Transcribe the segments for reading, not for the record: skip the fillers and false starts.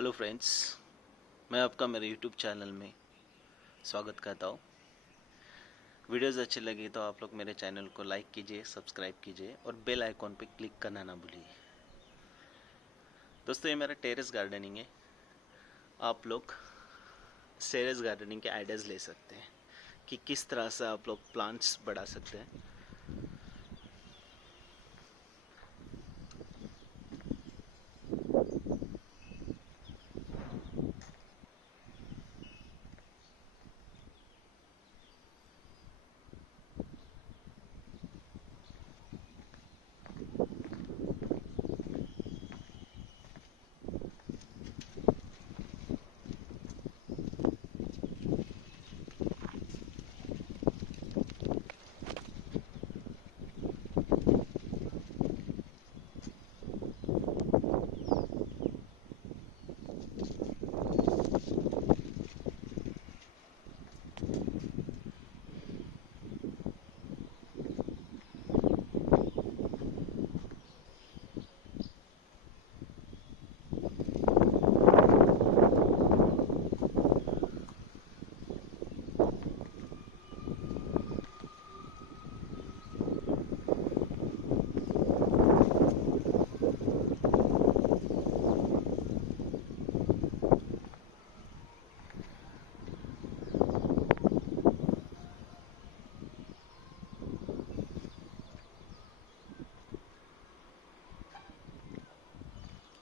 Hello friends, मैं आपका मेरे यूट्यूब चैनल में स्वागत करता हूँ। वीडियोस अच्छी लगी तो आप लोग मेरे चैनल को लाइक कीजिए, सब्सक्राइब कीजिए और बेल आइकॉन पे क्लिक करना ना भूलिए। दोस्तों, ये मेरा टेरेस गार्डनिंग है। आप लोग टेरेस गार्डनिंग के आइडियाज़ ले सकते हैं कि किस तरह से आप लोग प्लांट्स बढ़ा सकते हैं।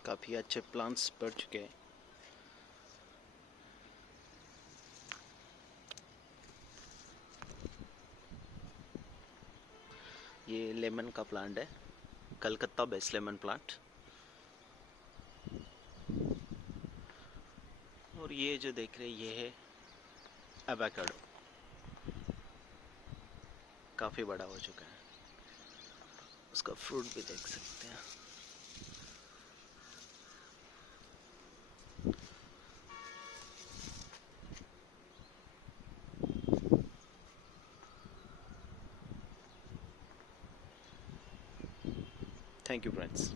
काफ़ी अच्छे प्लांट्स बढ़ चुके हैं। ये लेमन का प्लांट है, कलकत्ता बेस्ड लेमन प्लांट। और ये जो देख रहे हैं ये है एवोकाडो, काफ़ी बड़ा हो चुका है। उसका फ्रूट भी देख सकते हैं। Thank you, friends.